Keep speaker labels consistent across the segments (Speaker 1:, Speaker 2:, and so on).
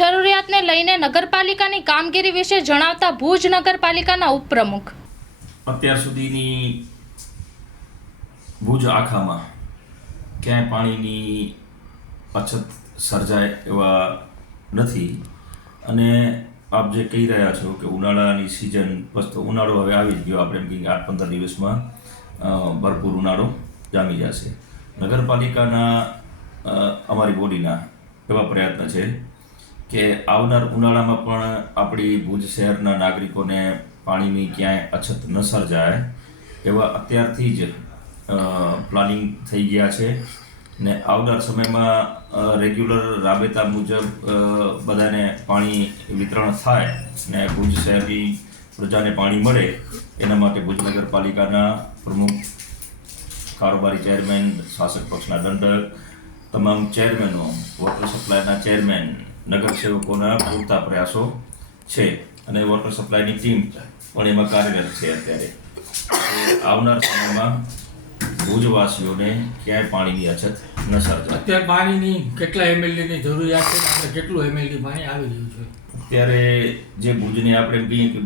Speaker 1: જરૂરિયાતને લઈને નગરપાલિકાની કામગીરી વિશે જણાવતા ભુજ નગરપાલિકાના ઉપપ્રમુખ.
Speaker 2: અત્યાર સુધીની ભુજ આખામાં ક્યાંય પાણીની અછત સર્જાય એવા નથી. અને આપ જે કહી રહ્યા છો કે ઉનાળાની સિઝન બસ તો ઉનાળો હવે આવી જ ગયો. આપણે એમ કહીએ આઠ પંદર દિવસમાં ભરપૂર ઉનાળો જામી જશે. નગરપાલિકાના અમારી બોડીના એવા પ્રયત્ન છે કે આવનાર ઉનાળામાં પણ આપણી ભુજ શહેરના નાગરિકોને પાણીની ક્યાંય અછત ન સર્જાય એવા અત્યારથી જ પ્લાનિંગ થઈ ગયા છે. ને આવનાર સમયમાં રેગ્યુલર રાબેતા મુજબ બધાને પાણી વિતરણ થાય ને ભુજ શહેરની પ્રજાને પાણી મળે, એના માટે ભુજ નગરપાલિકાના પ્રમુખ, કારોબારી ચેરમેન, શાસક પક્ષના દંડક, તમામ ચેરમેનો, વોટર સપ્લાયના ચેરમેન નગરસેવકોના પૂરતા પ્રયાસો છે અને વોટર સપ્લાયની ટીમ પણ એમાં કાર્યરત છે અત્યારે. આવનાર સમયમાં ભુજવાસીઓને ક્યાંય પાણીની અછત ન સર્જાય.
Speaker 3: અત્યારે પાણીની કેટલા એમએલડીની જરૂરિયાત છે આપણે કેટલું એમએલડી પાણી આવી રહ્યું છે?
Speaker 2: અત્યારે જે ભુજને આપણે કહીએ કે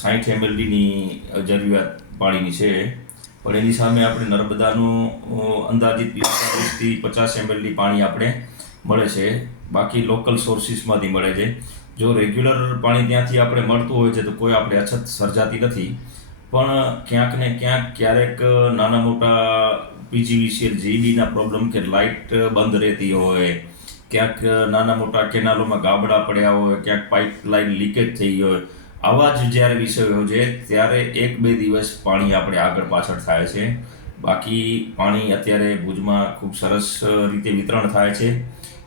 Speaker 2: સાઠ એમએલડીની જરૂરિયાત પાણીની છે પણ એની સામે આપણે નર્મદાનું અંદાજિત પિસ્તાલીસથી પચાસ એમએલડી પાણી આપણે મળે છે. બાકી લોકલ સોર્સિસમાંથી મળે છે. જો રેગ્યુલર પાણી ત્યાંથી આપણે મળતું હોય છે તો કોઈ આપણે અછત સર્જાતી નથી. પણ ક્યાંક ને ક્યાંક ક્યારેક નાના મોટા પીજીવીસીએલ જીબીના પ્રોબ્લેમ કે લાઇટ બંધ રહેતી હોય, ક્યાંક નાના મોટા કેનાલોમાં ગાબડા પડ્યા હોય, ક્યાંક પાઇપલાઇન લીકેજ થઈ હોય, આવા જ જ્યારે વિષયો છે, ત્યારે એક બે દિવસ પાણી આપણે આગળ પાછળ થાય છે. બાકી પાણી અત્યારે ભુજમાં ખૂબ સરસ રીતે વિતરણ થાય છે.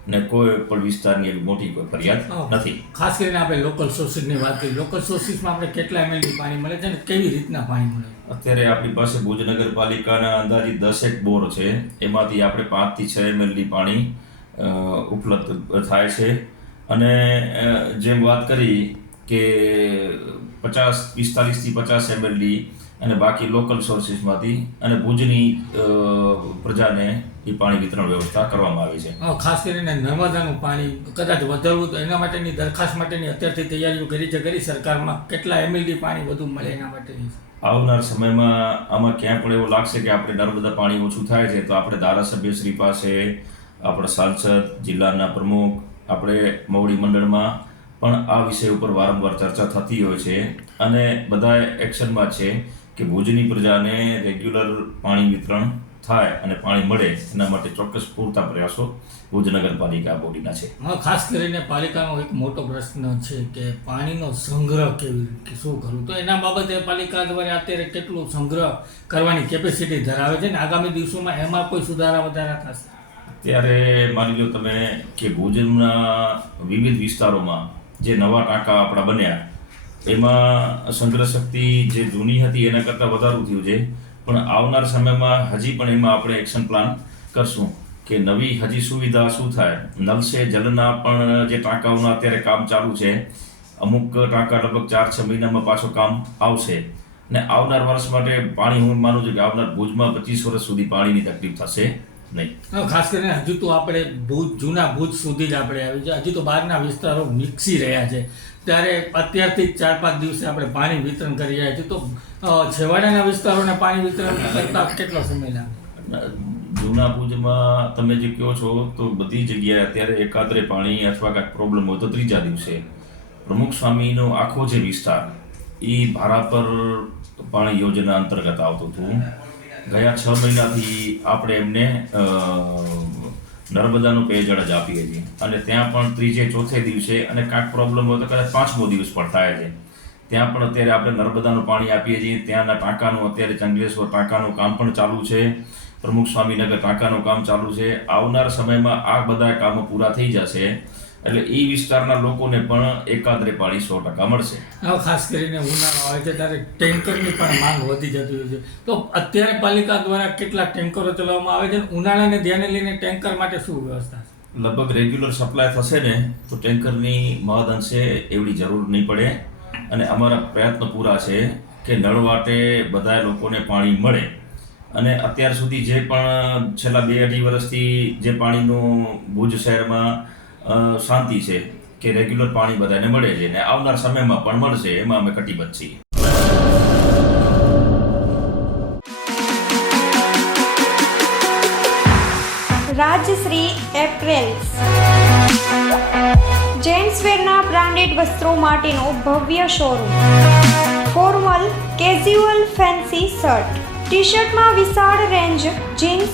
Speaker 2: ને કોઈ પણ વિસ્તારની એવી મોટી કોઈ ફરિયાદ નથી.
Speaker 3: ખાસ કરીને આપણે લોકલ સોર્સિસની વાત કરીએ. લોકલ સોર્સિસમાં આપણે કેટલા એમએલની પાણી મળે છે અને કેવી રીતના પાણી મળે
Speaker 2: અત્યારે આપણી પાસે ભુજ નગરપાલિકાના અંદાજિત દસેક બોર છે. એમાંથી આપણે પાંચથી છ એમએલની પાણી ઉપલબ્ધ થાય છે. અને જેમ વાત કરી કે પચાસ પિસ્તાલીસથી પચાસ એમએલડી અને બાકી લોકલ સોર્સિસમાંથી અને ભુજની પ્રજાને એ પાણી વિતરણ વ્યવસ્થા કરવામાં આવી છે.
Speaker 3: ખાસ કરીને નર્મદાનું પાણી કદાચ વધારવું તો એના માટેની દરખાસ્ત માટેની અત્યારથી તૈયારીઓ કરી છે કરી સરકારમાં કેટલા એમએલડી પાણી વધુ મળે એના માટેની?
Speaker 2: આવનાર સમયમાં આમાં ક્યાં પણ એવું લાગશે કે આપણે નર્મદા પાણી ઓછું થાય છે તો આપણે ધારાસભ્ય શ્રી પાસે આપણા સાંસદ જિલ્લાના પ્રમુખ આપણે મવડી મંડળમાં પણ આ વિષય ઉપર વારંવાર ચર્ચા થતી હોય છે. અને બધા એક્શનમાં છે કે ભુજની પ્રજાને રેગ્યુલર પાણી વિતરણ થાય અને પાણી મળે એના માટે ચોક્કસ પૂરતા પ્રયાસો ભુજ નગરપાલિકા બોડીના છે.
Speaker 3: હા ખાસ કરીને પાલિકાનો એક મોટો પ્રશ્ન છે કે પાણીનો સંગ્રહ કેવી રીતે શું કરવું? તો એના બાબતે પાલિકા દ્વારા અત્યારે કેટલું સંગ્રહ કરવાની કેપેસિટી ધરાવે છે ને આગામી દિવસોમાં એમાં કોઈ સુધારા વધારા થશે?
Speaker 2: ત્યારે માની લો તમે કે ભુજના વિવિધ વિસ્તારોમાં જે નવા ટાંકા આપણા બન્યા એમાં સંગ્રહ શક્તિ જે જૂની હતી એના કરતાં વધારું થયું છે. પણ આવનાર સમયમાં હજી પણ એમાં આપણે એક્શન પ્લાન કરશું કે નવી હજી સુવિધા શું થાય. નલ સે જલના પણ જે ટાંકાઓના અત્યારે કામ ચાલુ છે. અમુક ટાંકા લગભગ ચાર, છ મહિનામાં પાછો કામ આવશે. ને આવનાર વર્ષ માટે પાણી હું માનું છું કે આવનાર ભુજમાં પચીસ વર્ષ સુધી પાણીની તકલીફ થશે નહીં.
Speaker 3: ખાસ કરીને હજુ તો આપણે ભુજ, જૂના ભુજ સુધી જ આપણે આવી છે હજુ તો બહારના વિસ્તારો વિકસી રહ્યા છે. ત્યારે અત્યારથી ચાર પાંચ દિવસે આપણે પાણી વિતરણ કરી રહ્યા છીએ. તો છેવાડાના વિસ્તારોને પાણી વિતરણ કરતા કેટલો સમય લાગે?
Speaker 2: જૂના ભુજમાં તમે જે કહો છો, તો બધી જગ્યાએ અત્યારે એકાદરે પાણી અથવા કાંઈક પ્રોબ્લેમ હોય તો ત્રીજા દિવસે. પ્રમુખ સ્વામીનો આખો જે વિસ્તાર, એ ભારા પર પાણી યોજના અંતર્ગત આવતું હતું. ગયા છ મહિનાથી આપણે એમને નર્મદાનું પેયજળ જ આપીએ છીએ. અને ત્યાં પણ ત્રીજે, ચોથે દિવસે અને કાંઈક પ્રોબ્લેમ હોય તો કદાચ પાંચમો દિવસ પણ થાય છે. ત્યાં પણ અત્યારે આપણે નર્મદાનું પાણી આપીએ છીએ. ત્યાંના ટાંકાનું અત્યારે ચંગલેશ્વર ટાંકાનું કામ પણ ચાલુ છે. પ્રમુખ સ્વામીનગર ટાંકાનું કામ ચાલુ છે. આવનાર સમયમાં આ બધા કામો પૂરા થઈ જશે. એટલે એ વિસ્તારના લોકોને પણ એકાદરે પાણી સો ટકા મળશે.
Speaker 3: હા ખાસ કરીને ઉનાળો આવે છે ત્યારે ટેન્કરની પણ માંગ વધી જતી હોય છે. તો અત્યારે પાલિકા દ્વારા કેટલા ટેન્કરો ચલાવવામાં આવે છે? ઉનાળાને ધ્યાને લઈને ટેન્કર માટે શું વ્યવસ્થા છે?
Speaker 2: લગભગ રેગ્યુલર સપ્લાય થશે ને તો ટેન્કરની મહદ અંશે એવડી જરૂર નહીં પડે. અને અમારા પ્રયત્ન પૂરા છે કે નળ વાટે બધા લોકોને પાણી મળે. અને અત્યાર સુધી જે પણ છેલ્લા બે અઢી વર્ષથી જે પાણીનું ભુજ શહેરમાં શાંતિ છે કે રેગ્યુલર પાણી બધાને મળે છે અને આવનાર સમયમાં પણ મળશે, એમાં અમે કટિબદ્ધ છીએ.
Speaker 4: રાજશ્રી એપ્રેલ્સ. જેન્ટ્સવેરના બ્રાન્ડેડ વસ્ત્રો માટેનો ભવ્ય showroom. Formal casual fancy shirt. T શર્ટમાં વિશાળ રેન્જ જીન્સ